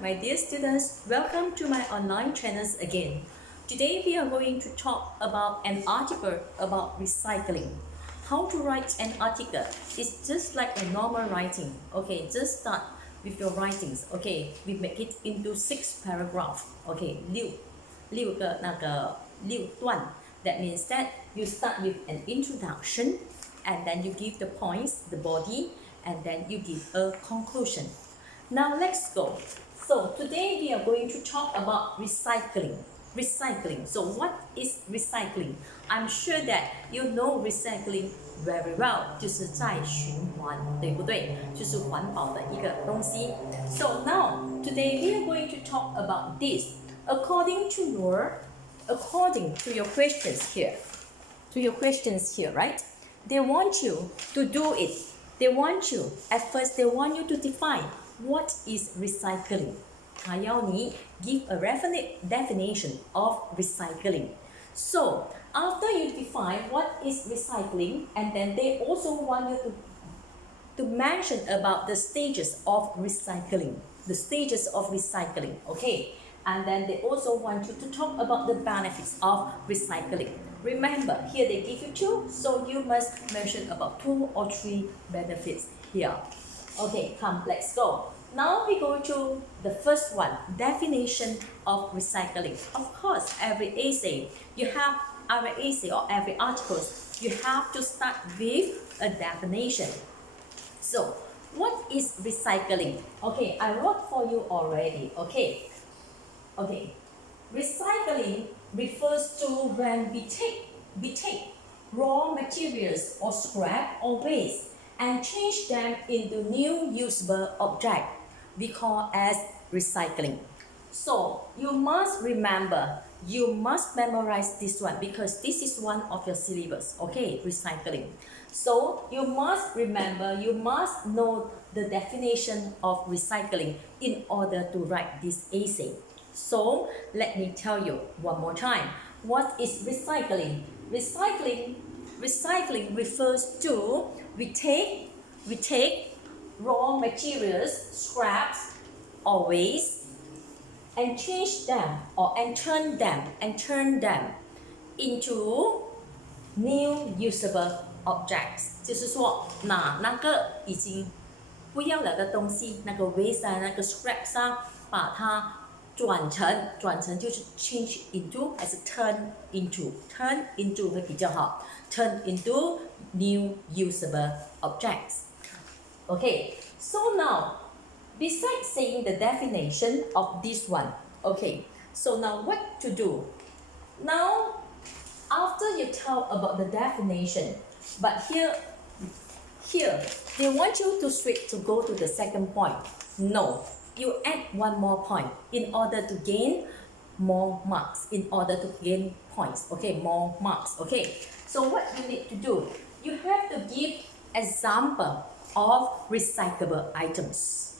my dear students, welcome to my online channels again. Today we are going to talk about an article about recycling. How to write an article is just like a normal writing. Okay, just start with your writings. Okay, we make it into 6 paragraphs. Okay, 6段. That means that you start with an introduction and then you give the points, the body, and then you give a conclusion. Now let's go. So today we are going to talk about recycling. Recycling. So what is recycling? I'm sure that you know recycling very well. 就是再循环，对不对？就是环保的一个东西。So now today we are going to talk about this. According to your questions here, right? They want you to do it. At first they want you to define what is recycling. 他要你 give a definition of recycling. So after you define what is recycling, and then they also want you to mention about the stages of recycling. Okay? And then they also want you to talk about the benefits of recycling. Remember, here they give you 2, so you must mention about 2 or 3 benefits here. Okay, come, let's go. Now we go to the first one, definition of recycling. Of course, every essay or every article, you have to start with a definition. So, what is recycling? Okay, I wrote for you already. Okay, recycling refers to when we take raw materials or scrap or waste and change them into new usable object. We call as recycling. So you must remember, you must memorize this one because this is one of your syllabus. Okay, recycling. So you must remember, you must know the definition of recycling in order to write this essay. So let me tell you one more time. What is recycling? Recycling refers to we take raw materials, scraps or waste, and change them and turn them into new usable objects. 就是说，拿那个已经不要了的东西，那个 waste 啊，那个 scraps 啊，把它转成就是 change into 还是 turn into 会比较好 turn into new usable objects. Okay, so now besides saying the definition of this one, okay, so now what to do? Now after you tell about the definition, but here they want you to go to the second point. No, you add one more point in order to gain more marks, in order to gain points. Okay, more marks. Okay, so what you need to do, you have to give example of recyclable items.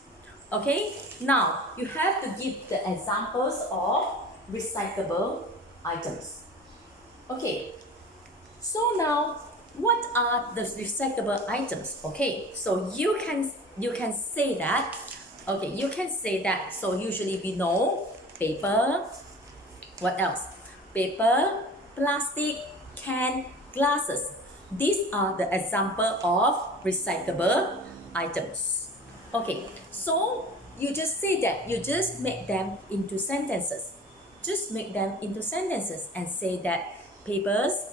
Okay, now you have to give the examples of recyclable items. Okay, so now what are the recyclable items? Okay, so you can say that. Okay, you can say that. So usually we know paper. What else? Paper, plastic, can, glasses. These are the example of recyclable items. Okay, so you just say that. You just make them into sentences. Just make them into sentences and say that papers,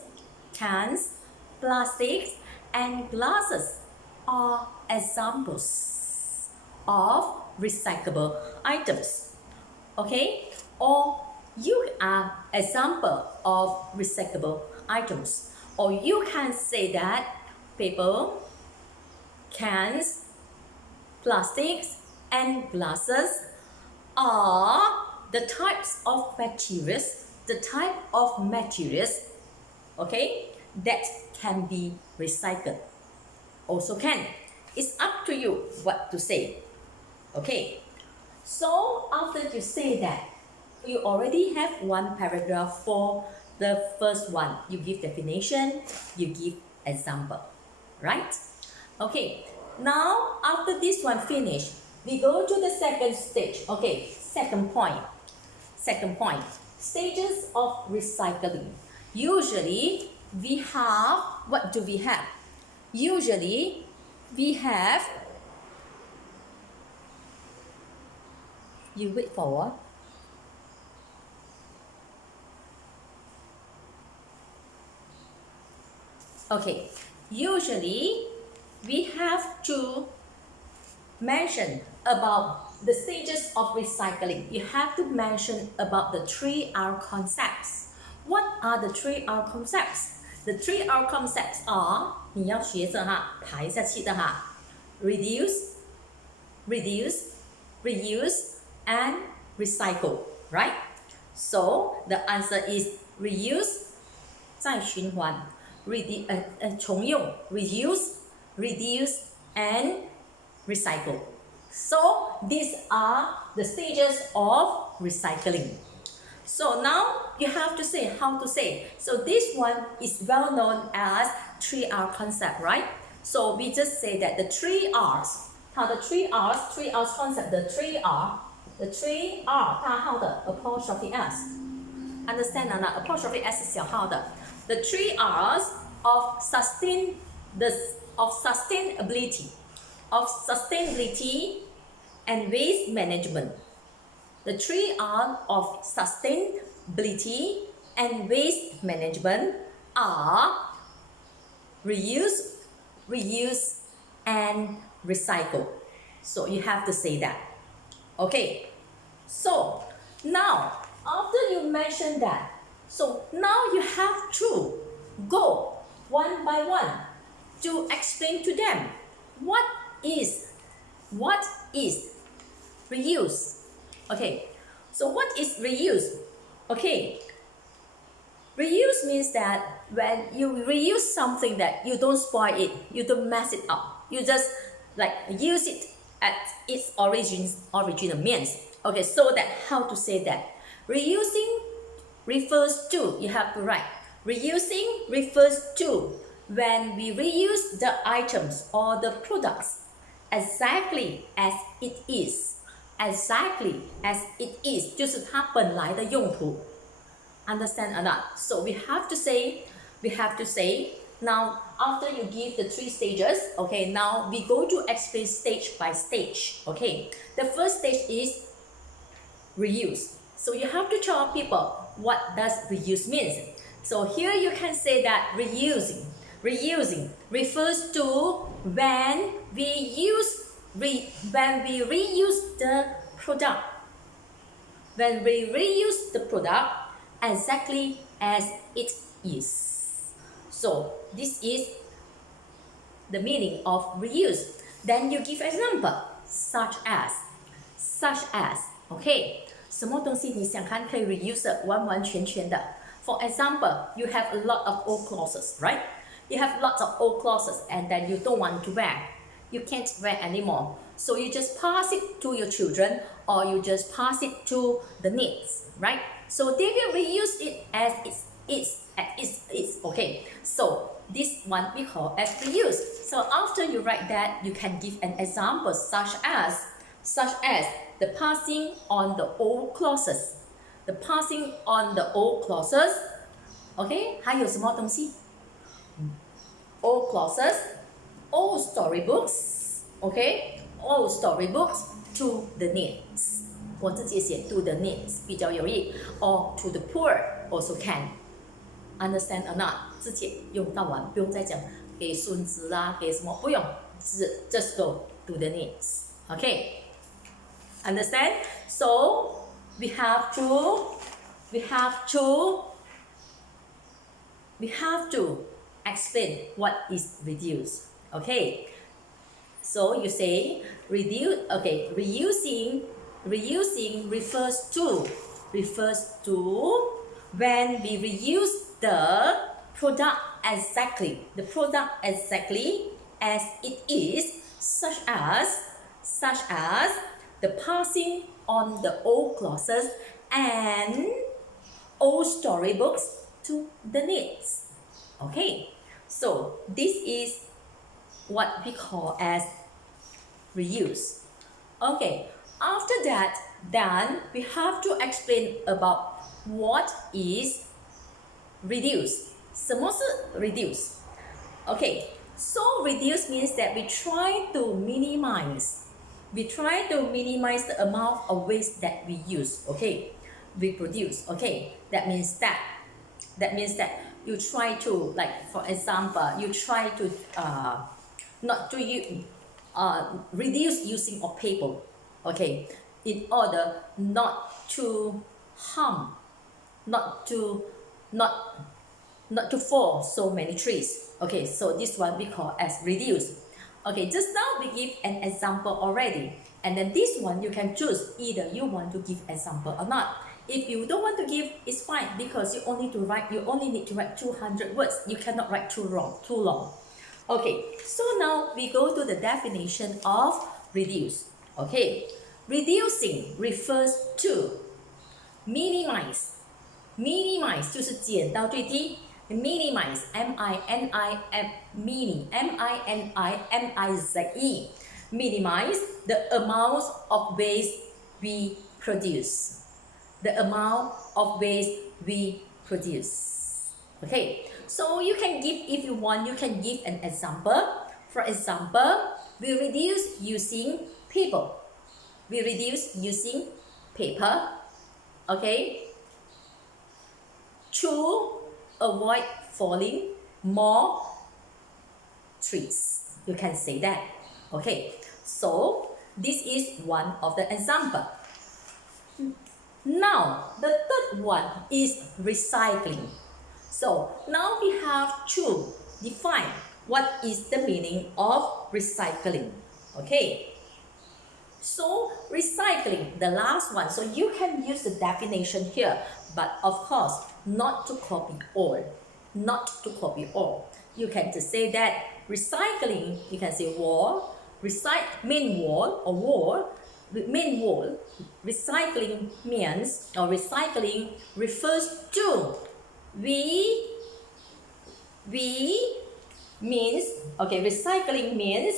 cans, plastics, and glasses are examples of recyclable items. Okay, or you are example of recyclable items, or you can say that paper, cans, plastics, and glasses are the types of materials, okay, that can be recycled. Also can. It's up to you what to say. Okay, so after you say that, you already have one paragraph for the first one. You give definition, you give example, right? Okay, now after this one finish, we go to the second stage. Okay, second point. Second point, stages of recycling. Usually, we have, what do we have? Usually, we have, you wait for a while. Okay, usually we have to mention about the stages of recycling. You have to mention about the 3R concepts. What are the 3R concepts? The 3R concepts are 你要学着哈，排下去的哈 reduce, reduce, reuse, and recycle, right? So the answer is reuse, 再循环 重用 reuse, reduce, and recycle. So these are the stages of recycling. So now you have to say how to say. So this one is well known as 3R concept, right? So we just say that the 3Rs, 它的 3Rs concept, the 3R 大号的 apostrophe s, understand 啊 apostrophe s 是小号的 the 3Rs of sustainability and waste management. The 3R of sustainability and waste management are reuse, reuse, and recycle. So you have to say that. Okay. So now, after you mention that, so now you have to go one by one to explain to them what is reuse. Okay, so what is reuse? Okay, reuse means that when you reuse something that you don't spoil it, you don't mess it up, you just like use it at its original means. Okay, so that how to say that? Reusing refers to, you have to write, reusing refers to when we reuse the items or the products exactly as it is, exactly as it is, 就是它本来的用途 understand or not? So we have to say, now after you give the 3 stages, okay, now we go to explain stage by stage. Okay, the first stage is reuse. So you have to tell people what does reuse means. So here you can say that reusing refers to when we reuse the product, when we reuse the product exactly as it is. So this is the meaning of reuse. Then you give example such as, okay, 什么东西你想看可以 reuse 的完完全全的 For example, you have a lot of old clothes, right? You have lots of old clothes and then you don't want to wear. You can't wear anymore. So you just pass it to your children or you just pass it to the needs, right? So they will reuse it as it's okay. So this one we call as reuse. So after you write that, you can give an example such as the passing on the old clothes. The passing on the old clothes. Okay, 还有什么东西 Old clothes, old storybooks. Okay, old storybooks to the needs. 我自己写 to the needs 比较有意 or to the poor also can. Understand or not? 直接用到完，不用再讲给孙子啦，给什么不用，just go to the needs. Okay, understand? So we have to explain what is reduce. Okay, so you say reduce. Okay, reusing refers to when we reuse the product exactly as it is, such as the passing on the old clothes and old storybooks to the needs. Okay, so this is what we call as reuse. Okay, after that, then we have to explain about what is reduce. 什么是 reduce? Okay, so reduce means that we try to minimize. We try to minimize the amount of waste that we use. Okay, we produce. Okay, that means that you try to, like for example, you try to not to use reduce using of paper. Okay, in order not to harm, not to fall so many trees. Okay, so this one we call as reduce. Okay, just now we give an example already, and then this one you can choose either you want to give example or not. If you don't want to give, it's fine, because you only need to write 200 words. You cannot write too long. Okay, so now we go to the definition of reduce. Okay, reducing refers to minimize. Minimize 就是减到最低。Minimize, M-I-N-I-M-I-N-I-M-I-Z-E. Minimize the amount of waste we produce. The amount of waste we produce. Okay, so you can give, if you want, you can give an example. For example, we reduce using paper. We reduce using paper. Okay, to avoid falling more trees. You can say that. Okay, so this is one of the example. Now, the third one is recycling. So now we have to define what is the meaning of recycling. Okay, so recycling, the last one. So you can use the definition here, but of course, not to copy all. Not to copy all. You can just say that recycling, you can say wall, main wall or wall, main wall. Recycling means, or recycling refers to, we means, okay, recycling means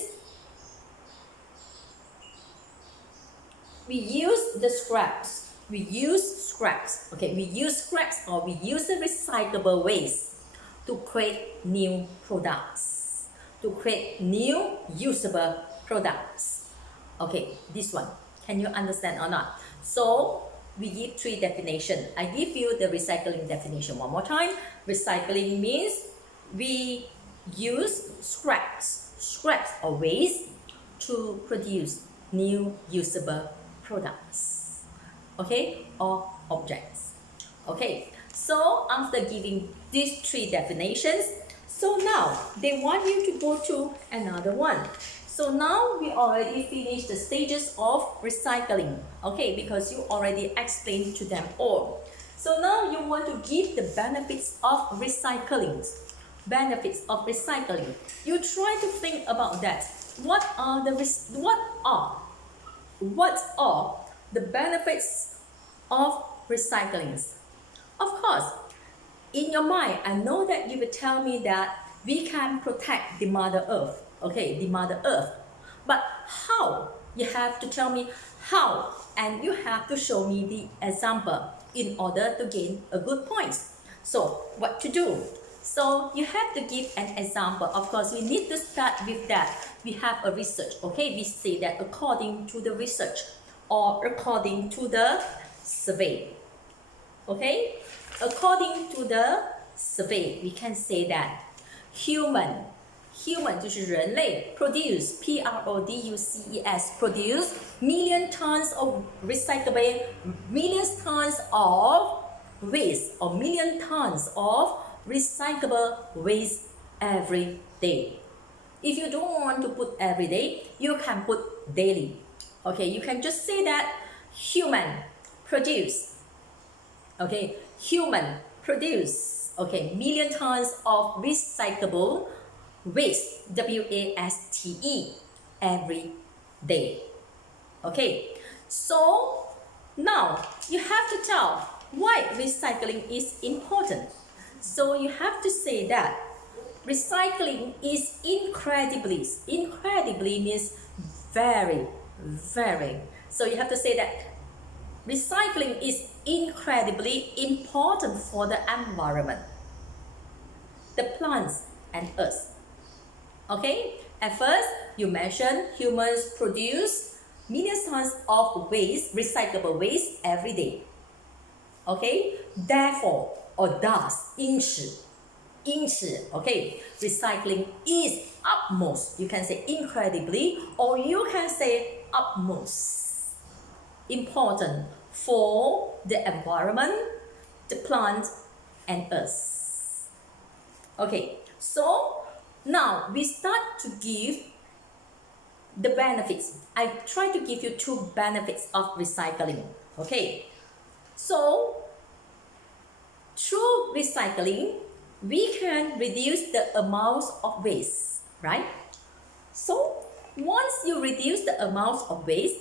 we use the scraps. We use scraps. Okay, we use scraps, or we use the recyclable waste to create new products, to create new usable products. Okay, this one, can you understand or not? So we give three definitions. I give you the recycling definition one more time. Recycling means we use scraps or waste to produce new usable products, okay, or objects. Okay, so after giving these three definitions, so now they want you to go to another one. So now we already finished the stages of recycling, okay, because you already explained to them all. So now you want to give the benefits of recycling. Benefits of recycling. You try to think about that. What are the benefits of recycling? Of course, in your mind, I know that you will tell me that we can protect the Mother Earth. Okay, the Mother Earth. But how? You have to tell me how, and you have to show me the example in order to gain a good point. So, what to do? So, you have to give an example. Of course, we need to start with that. We have a research. Okay, we say that according to the research or according to the survey. Okay, according to the survey, we can say that human 就是人类 produce produce million tons of recyclable, millions tons of waste, or million tons of recyclable waste every day. If you don't want to put every day, you can put daily. Okay, you can just say that human produce. Okay, human produce. Okay, million tons of recyclable waste, W-A-S-T-E, every day. Okay, so now you have to tell why recycling is important. So you have to say that recycling is incredibly means very, Very. So you have to say that recycling is incredibly important for the environment, the plants and us. Okay, at first you mentioned humans produce millions tons of waste, recyclable waste every day. Okay, therefore, or thus, 因此, okay, recycling is utmost, you can say incredibly, or you can say utmost important for the environment, the plant, and us. Okay, so now we start to give the benefits. I try to give you 2 benefits of recycling. Okay, so through recycling, we can reduce the amount of waste, right? So once you reduce the amount of waste,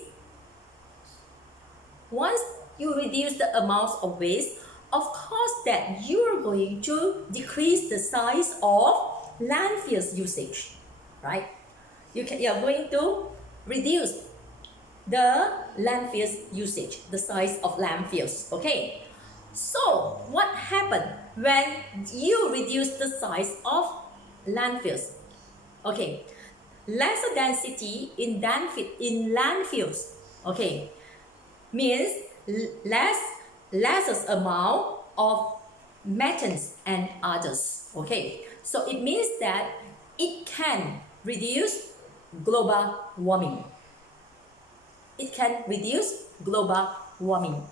of course that you are going to decrease the size of landfills usage, right? You are going to reduce the landfills usage, the size of landfills, okay? So what happened when you reduce the size of landfills? Okay, lesser density in landfills, okay, means less amount of methanes and others, okay? So it means that it can reduce global warming. It can reduce global warming,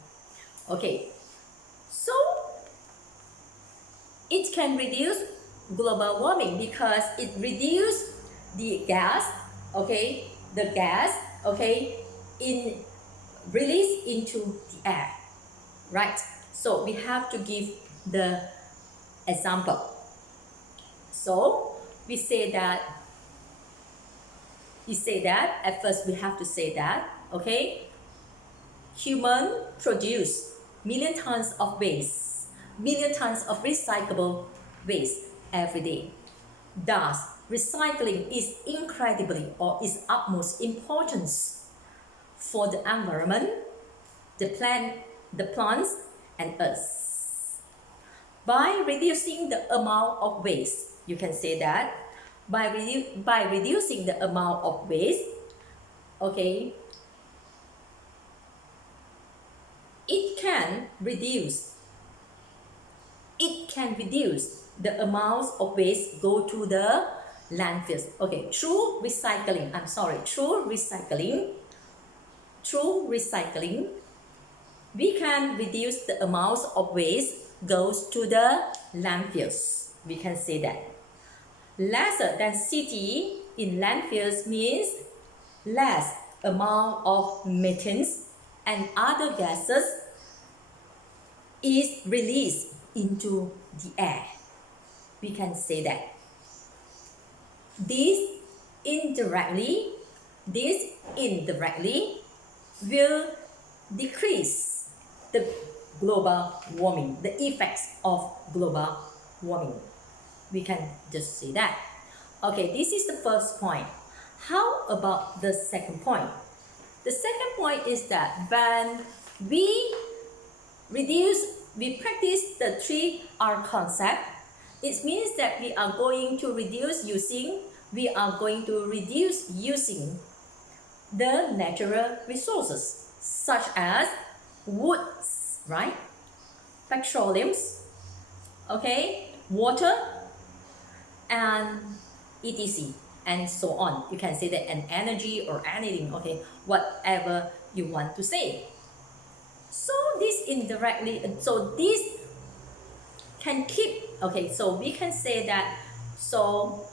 okay? So it can reduce global warming because it reduces the gas, okay, in release into the air, right? So we have to give the example. So we say that at first we have to say that, okay, human produce million tons of waste, million tons of recyclable waste every day. Thus, recycling is incredibly or is utmost importance for the environment, the plants, and us. By reducing the amount of waste, you can say that by reducing the amount of waste, okay, it can reduce the amount of waste go to the landfills. Okay, through recycling, we can reduce the amount of waste goes to the landfills. We can say that. Lesser density in landfills means less amount of methane and other gases is released into the air. We can say that. This indirectly will decrease the global warming, the effects of global warming. We can just say that. Okay, this is the first point. How about the second point? The second point is that when we practice the 3R concept, it means that we are going to reduce using the natural resources such as woods, right? Petroleums, okay, water, and etc. and so on. You can say that an energy or anything, okay, whatever you want to say. So this can keep, okay, so we can say that, so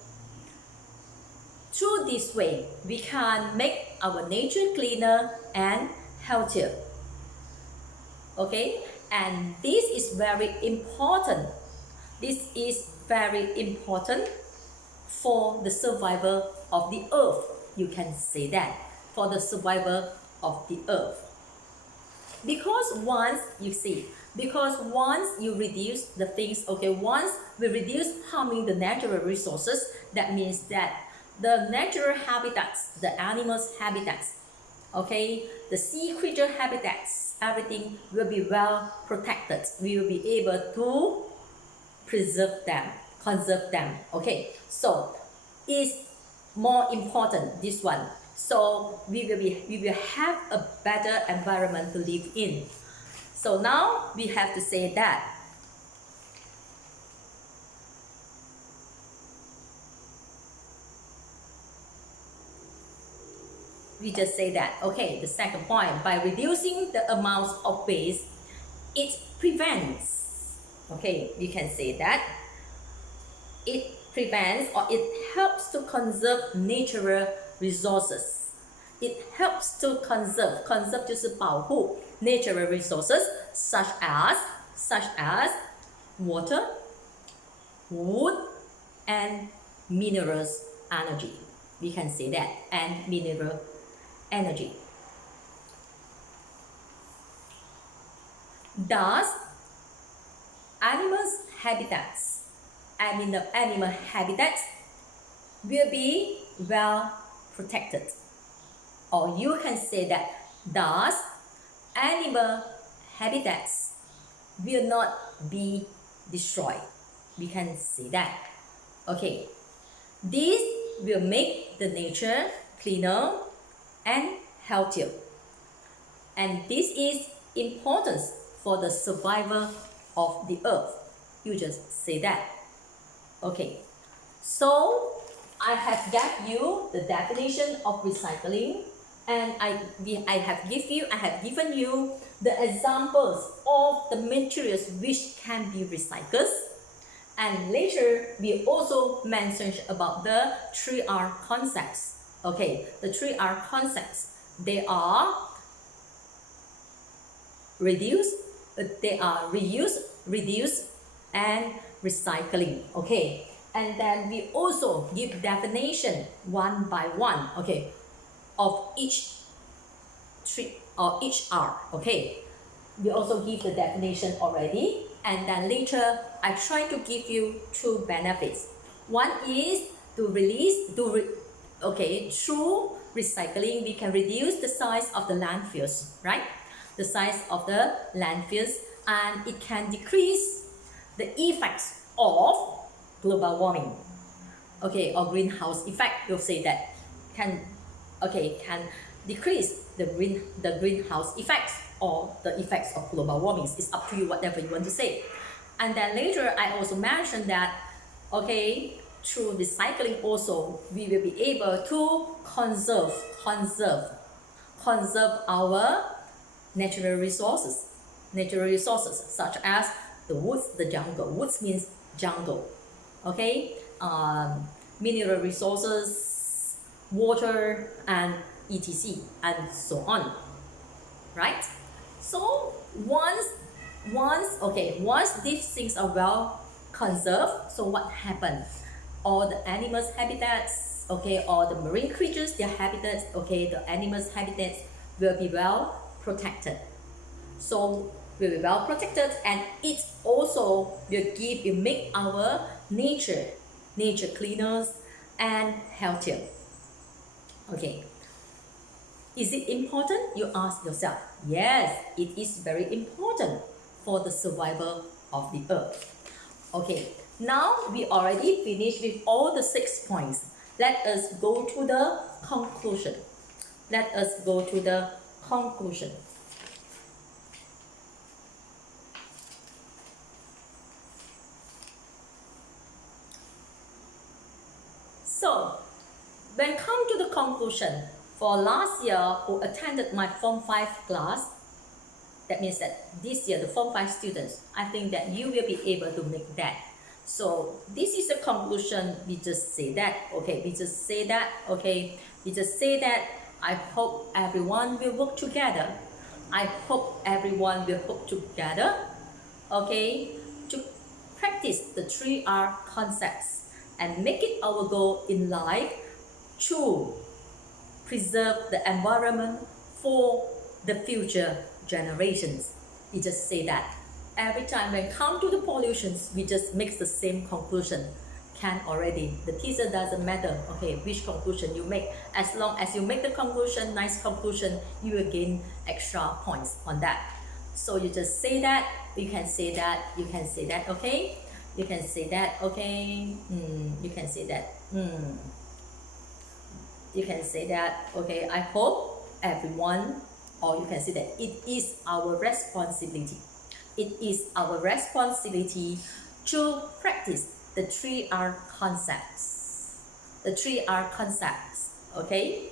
through this way, we can make our nature cleaner and healthier. Okay, and this is very important. This is very important for the survival of the earth. You can say that, for the survival of the earth. Because once you reduce the things, okay, once we reduce harming the natural resources, that means that the natural habitats, the animals' habitats, Okay, the sea creature habitats, everything will be well protected. We will be able to preserve them, conserve them. Okay, so is more important this one. So we will have a better environment to live in. So now we have to say that we just say that, okay, the second point, by reducing the amounts of waste, it prevents, okay, we can say that it prevents or it helps to conserve natural resources. It helps to conserve 就是保护 natural resources such as water, wood, and minerals energy. We can say that, and mineral energy. Thus, animal habitats will be well protected. Or you can say that thus animal habitats will not be destroyed. We can say that. Okay, this will make the nature cleaner and healthier. And this is important for the survival of the earth. You just say that. Okay, so I have you the definition of recycling, and I have given you the examples of the materials which can be recycled. And later we also mentioned about the 3R concepts. Okay, the 3R concepts, they are reuse, reduce, and recycling. Okay, and then we also give definition one by one, okay, of each R. Okay, we also give the definition already, and then later I try to give you two benefits. One is through recycling we can reduce the size of the landfills, right? The size of the landfills, and it can decrease the effects of global warming, okay, or greenhouse effect. We'll say that can decrease the greenhouse effects or the effects of global warming. It's up to you, whatever you want to say. And then later I also mentioned that, okay, through recycling also we will be able to conserve our natural resources such as the woods, the jungle. Woods means jungle. Okay, mineral resources, water, and etc, and so on, right? So once these things are well conserved, so what happens? All the animals' habitats, okay, all the marine creatures, their habitats, okay, the animals' habitats will be well protected. So will be well protected, and it also will make our nature cleaner and healthier. Okay, is it important? You ask yourself. Yes, it is very important for the survival of the earth. Okay, now we already finished with all the 6 points. Let us go to the conclusion. So, when come to the conclusion, for last year who attended my Form 5 class, that means that this year the Form 5 students, I think that you will be able to make that. So this is the conclusion. We just say that, okay, I hope everyone will work together. Okay, to practice the 3R concepts and make it our goal in life to preserve the environment for the future generations. We just say that. Every time when come to the pollutions, we just make the same conclusion. can already. The teaser doesn't matter, okay, which conclusion you make. As long as you make the conclusion, nice conclusion, you will gain extra points on that. So you just say that, you can say that, you can say that, okay? You can say that, okay? You can say that. You can say that, okay? I hope everyone, or you can say that it is our responsibility. It is our responsibility to practice the 3R concepts. The 3R concepts, okay?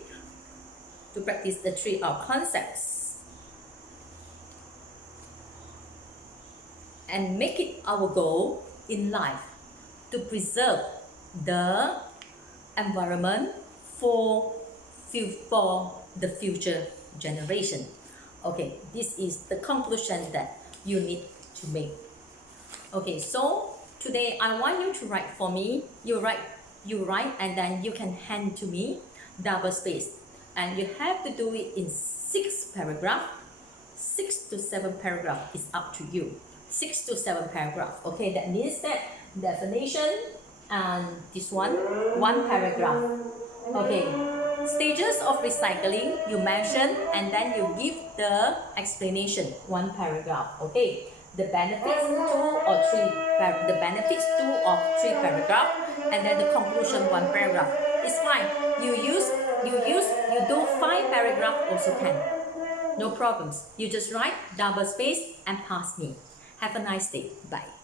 To practice the 3R concepts. And make it our goal in life to preserve the environment for the future generation. Okay, this is the conclusion that you need to make. Okay, so today I want you to write for me. You write and then you can hand to me double space, and you have to do it in 6 paragraphs. 6 to 7 paragraphs is up to you. 6 to 7 paragraphs. Okay, that means that definition and this one paragraph. Okay, stages of recycling you mention, and then you give the explanation 1 paragraph. Okay, the benefits 2 or 3 or 3 paragraph, and then the conclusion 1 paragraph. It's fine. You do 5 paragraph also can. No problems. You just write double space and pass me. Have a nice day. Bye.